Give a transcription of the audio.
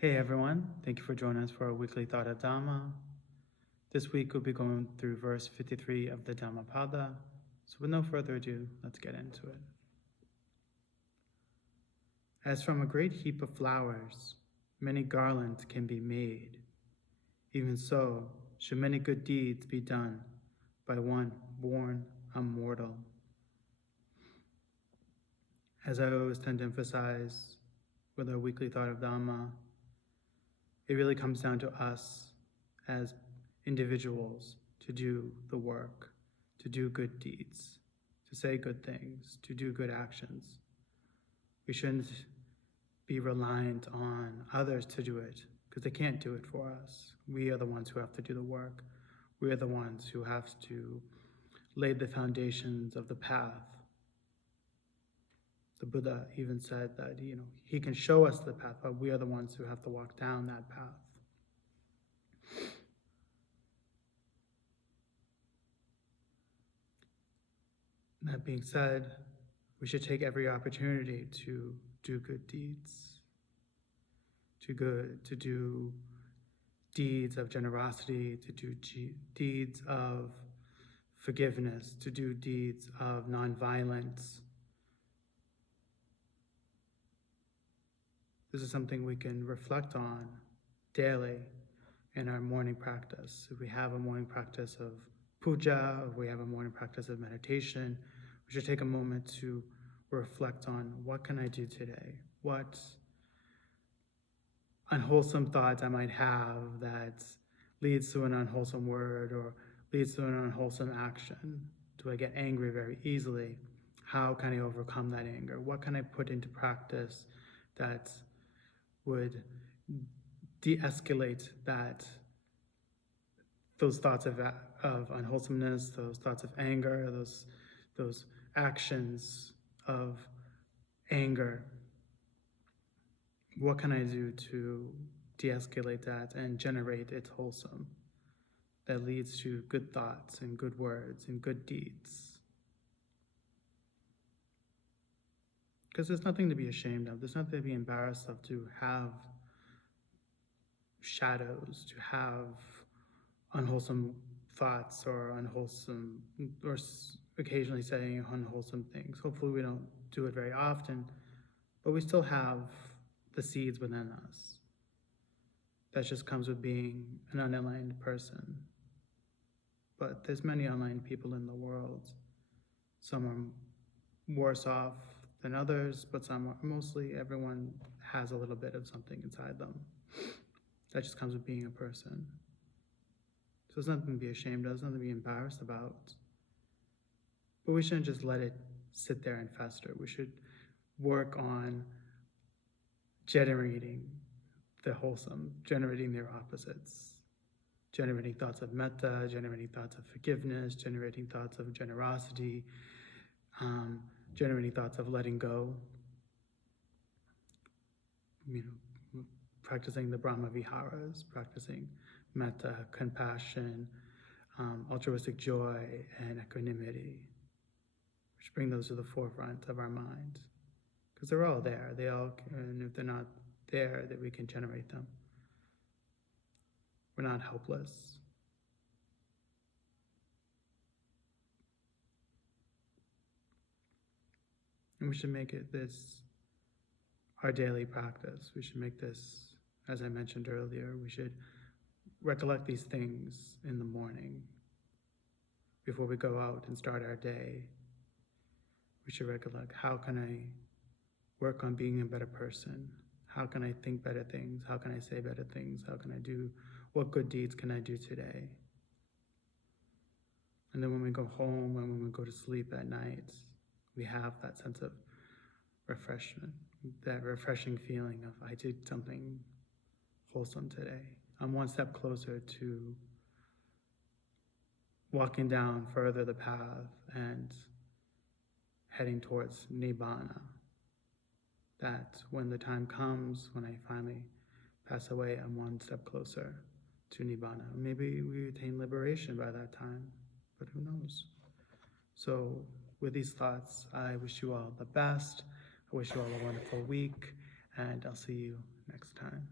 Hey everyone, thank you for joining us for our weekly thought of Dhamma. This week we'll be going through verse 53 of the Dhammapada. So with no further ado, let's get into it. As from a great heap of flowers, many garlands can be made. Even so, should many good deeds be done by one born a mortal. As I always tend to emphasize with our weekly thought of Dhamma, it really comes down to us as individuals to do the work, to do good deeds, to say good things, to do good actions. We shouldn't be reliant on others to do it because they can't do it for us. We are the ones who have to do the work. We are the ones who have to lay the foundations of the path. The Buddha even said that, he can show us the path, but we are the ones who have to walk down that path. That being said, we should take every opportunity to do good deeds, to do deeds of generosity, to do deeds of forgiveness, to do deeds of nonviolence. This is something we can reflect on daily in our morning practice. If we have a morning practice of puja, if we have a morning practice of meditation, we should take a moment to reflect on what can I do today? What unwholesome thoughts I might have that leads to an unwholesome word or leads to an unwholesome action. Do I get angry very easily? How can I overcome that anger? What can I put into practice that would de-escalate those thoughts of unwholesomeness, those thoughts of anger, those actions of anger? What can I do to de-escalate that and generate it wholesome, that leads to good thoughts and good words and good deeds? Because there's nothing to be ashamed of. There's nothing to be embarrassed of, to have shadows, to have unwholesome thoughts or occasionally saying unwholesome things. Hopefully we don't do it very often, but we still have the seeds within us. That just comes with being an unenlightened person. But there's many unenlightened people in the world. Some are worse off than others, but mostly everyone has a little bit of something inside them. That just comes with being a person. So there's nothing to be ashamed of, there's nothing to be embarrassed about. But we shouldn't just let it sit there and fester. We should work on generating the wholesome, generating their opposites, generating thoughts of metta, generating thoughts of forgiveness, generating thoughts of generosity, generating thoughts of letting go, practicing the Brahma Viharas, practicing metta, compassion, altruistic joy, and equanimity. We should bring those to the forefront of our mind, because they're all there. And if they're not there, that we can generate them. We're not helpless. And we should make this our daily practice. We should make this, as I mentioned earlier, we should recollect these things in the morning before we go out and start our day. We should recollect, how can I work on being a better person? How can I think better things? How can I say better things? What good deeds can I do today? And then when we go home and when we go to sleep at night, we have that sense of refreshment, that refreshing feeling of, I did something wholesome today. I'm one step closer to walking down further the path and heading towards Nibbana. That when the time comes, when I finally pass away, I'm one step closer to Nibbana. Maybe we attain liberation by that time, but who knows? So with these thoughts, I wish you all the best. I wish you all a wonderful week, and I'll see you next time.